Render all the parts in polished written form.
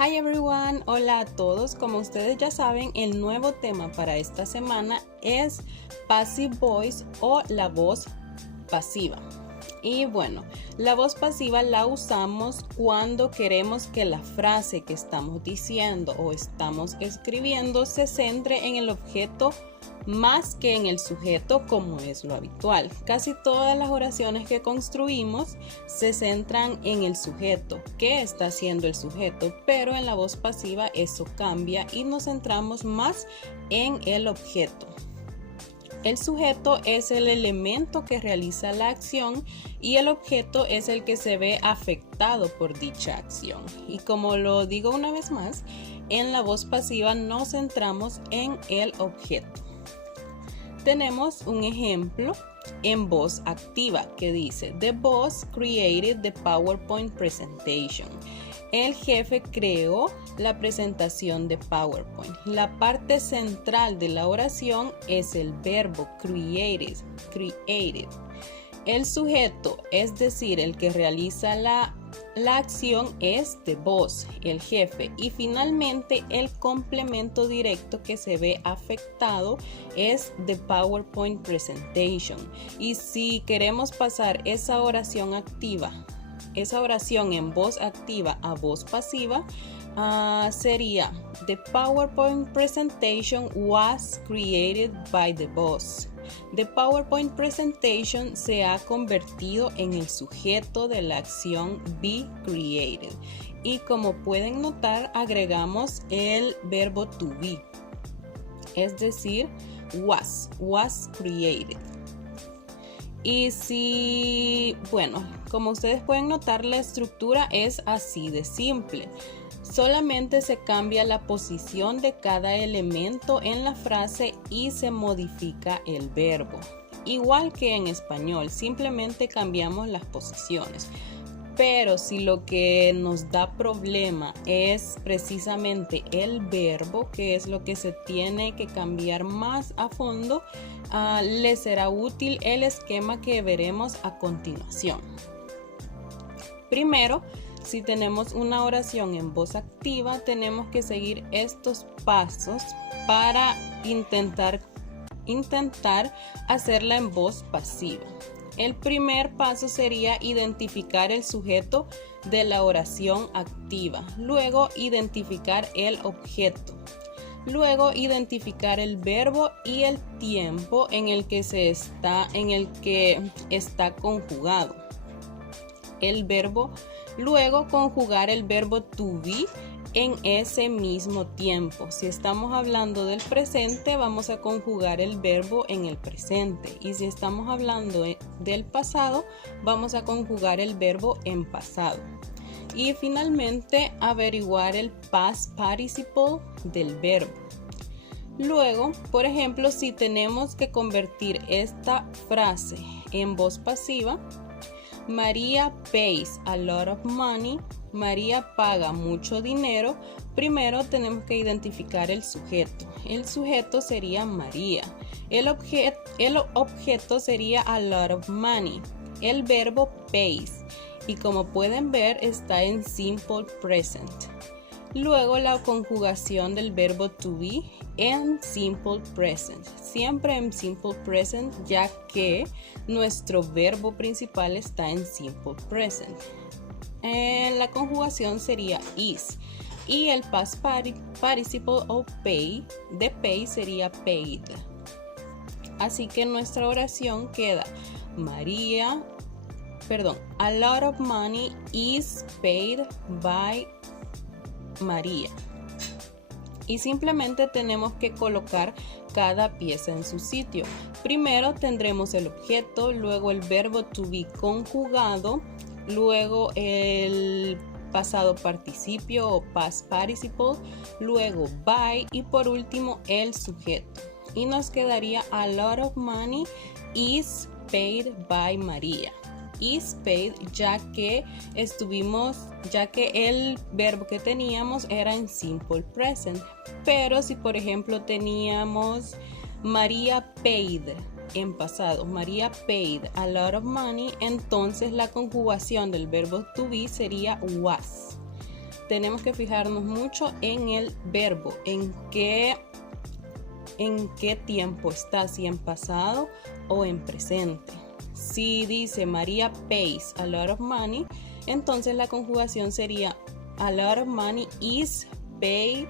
Hi everyone, hola a todos. Como ustedes ya saben, el nuevo tema para esta semana es Passive Voice o la voz pasiva. Y bueno, la voz pasiva la usamos cuando queremos que la frase que estamos diciendo o estamos escribiendo se centre en el objeto más que en el sujeto, como es lo habitual. Casi todas las oraciones que construimos se centran en el sujeto, qué está haciendo el sujeto, pero en la voz pasiva eso cambia y nos centramos más en el objeto. El sujeto es el elemento que realiza la acción y el objeto es el que se ve afectado por dicha acción. Y como lo digo una vez más, en la voz pasiva nos centramos en el objeto. Tenemos un ejemplo en voz activa que dice: The boss created the PowerPoint presentation. El jefe creó la presentación de PowerPoint. La parte central de la oración es el verbo created. El sujeto, es decir, el que realiza la acción, es the boss, el jefe. Y finalmente el complemento directo que se ve afectado es the PowerPoint presentation. Y si queremos pasar esa oración activa, esa oración en voz activa a voz pasiva, sería: The PowerPoint presentation was created by the boss. The PowerPoint presentation se ha convertido en el sujeto de la acción be created. Y como pueden notar, agregamos el verbo to be, es decir, was created. Y como ustedes pueden notar, la estructura es así de simple. Solamente se cambia la posición de cada elemento en la frase y se modifica el verbo. Igual que en español, simplemente cambiamos las posiciones. Pero si lo que nos da problema es precisamente el verbo, que es lo que se tiene que cambiar más a fondo, les será útil el esquema que veremos a continuación. Primero, si tenemos una oración en voz activa, tenemos que seguir estos pasos para intentar hacerla en voz pasiva. El primer paso sería identificar el sujeto de la oración activa, luego identificar el objeto, luego identificar el verbo y el tiempo en el que está conjugado el verbo, luego conjugar el verbo to be en ese mismo tiempo. Si estamos hablando del presente, vamos a conjugar el verbo en el presente, y si estamos hablando del pasado, vamos a conjugar el verbo en pasado. Y finalmente, averiguar el past participle del verbo. Luego, por ejemplo, si tenemos que convertir esta frase en voz pasiva: María pays a lot of money. María paga mucho dinero. Primero tenemos que identificar el sujeto. El sujeto sería María. El objeto sería a lot of money. El verbo pays. Y como pueden ver, está en simple present. Luego la conjugación del verbo to be en simple present, siempre en simple present, ya que nuestro verbo principal está en simple present. La conjugación sería is, y el past participle o pay de pay sería paid. Así que nuestra oración queda: a lot of money is paid by María. Y simplemente tenemos que colocar cada pieza en su sitio. Primero tendremos el objeto, luego el verbo to be conjugado, luego el pasado participio o past participle, luego by y por último el sujeto. Y nos quedaría: a lot of money is paid by María. Is paid, ya que el verbo que teníamos era en simple present. Pero si por ejemplo teníamos María paid en pasado, María paid a lot of money, entonces la conjugación del verbo to be sería was. tenemos que fijarnos mucho en el verbo, en qué tiempo está, si en pasado o en presente. Si dice María pays a lot of money, entonces la conjugación sería a lot of money is paid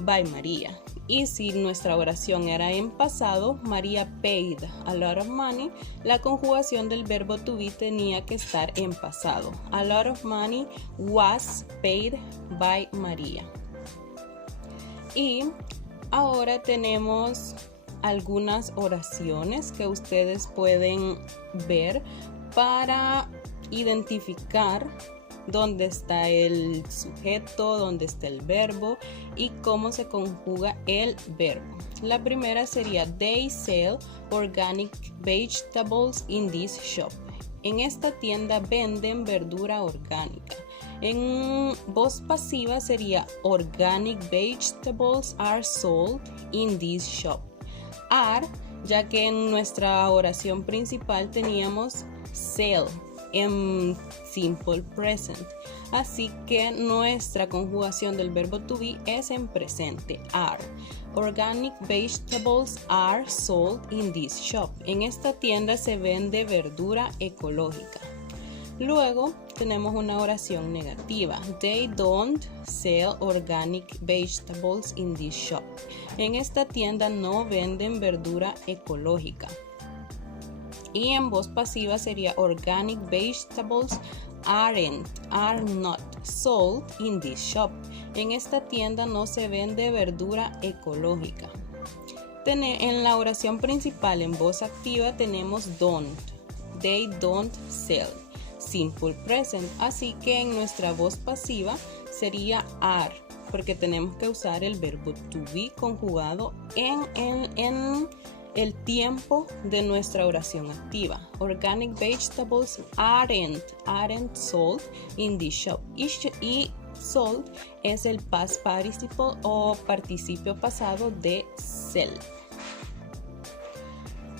by María. Y si nuestra oración era en pasado, María paid a lot of money, la conjugación del verbo to be tenía que estar en pasado. A lot of money was paid by María. Y ahora tenemos algunas oraciones que ustedes pueden ver para identificar dónde está el sujeto, dónde está el verbo y cómo se conjuga el verbo. La primera sería they sell organic vegetables in this shop. En esta tienda venden verdura orgánica. En voz pasiva sería organic vegetables are sold in this shop. Are, ya que en nuestra oración principal teníamos sell en simple present, así que nuestra conjugación del verbo to be es en presente, are. Organic vegetables are sold in this shop. En esta tienda se vende verdura ecológica. Luego tenemos una oración negativa. They don't sell organic vegetables in this shop. En esta tienda no venden verdura ecológica. Y en voz pasiva sería organic vegetables are not sold in this shop. En esta tienda no se vende verdura ecológica. En la oración principal en voz activa tenemos don't. They don't sell. Simple present. Así que en nuestra voz pasiva sería are, porque tenemos que usar el verbo to be conjugado en el tiempo de nuestra oración activa. Organic vegetables aren't sold in this shop. Y sold es el past participle o participio pasado de sell.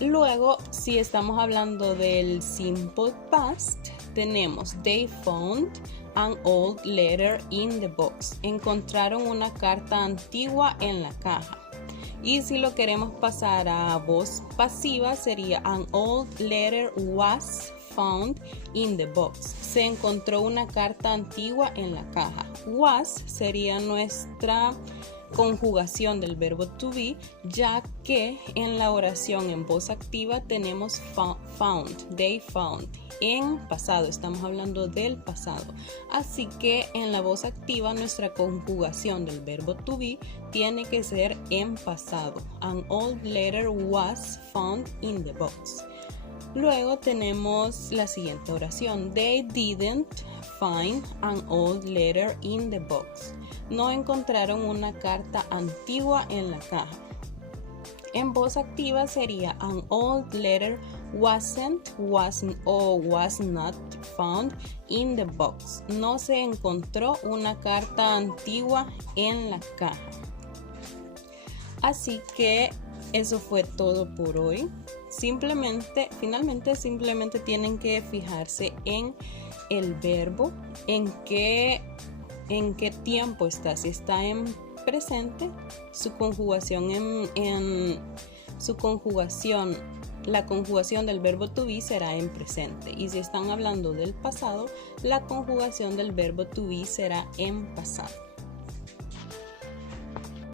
Luego, si estamos hablando del simple past, tenemos they found an old letter in the box. Encontraron una carta antigua en la caja. Y si lo queremos pasar a voz pasiva sería an old letter was found in the box. Se encontró una carta antigua en la caja. Was sería nuestra conjugación del verbo to be, ya que en la oración en voz activa tenemos found, they found. En pasado, estamos hablando del pasado. Así que en la voz activa nuestra conjugación del verbo to be tiene que ser en pasado. An old letter was found in the box. Luego tenemos la siguiente oración. They didn't find an old letter in the box. No encontraron una carta antigua en la caja. En voz activa sería an old letter was not found in the box. No se encontró una carta antigua en la caja. Así que eso fue todo por hoy. Finalmente tienen que fijarse en el verbo, en qué tiempo está. Si está en presente, la conjugación del verbo to be será en presente. Y si están hablando del pasado, la conjugación del verbo to be será en pasado.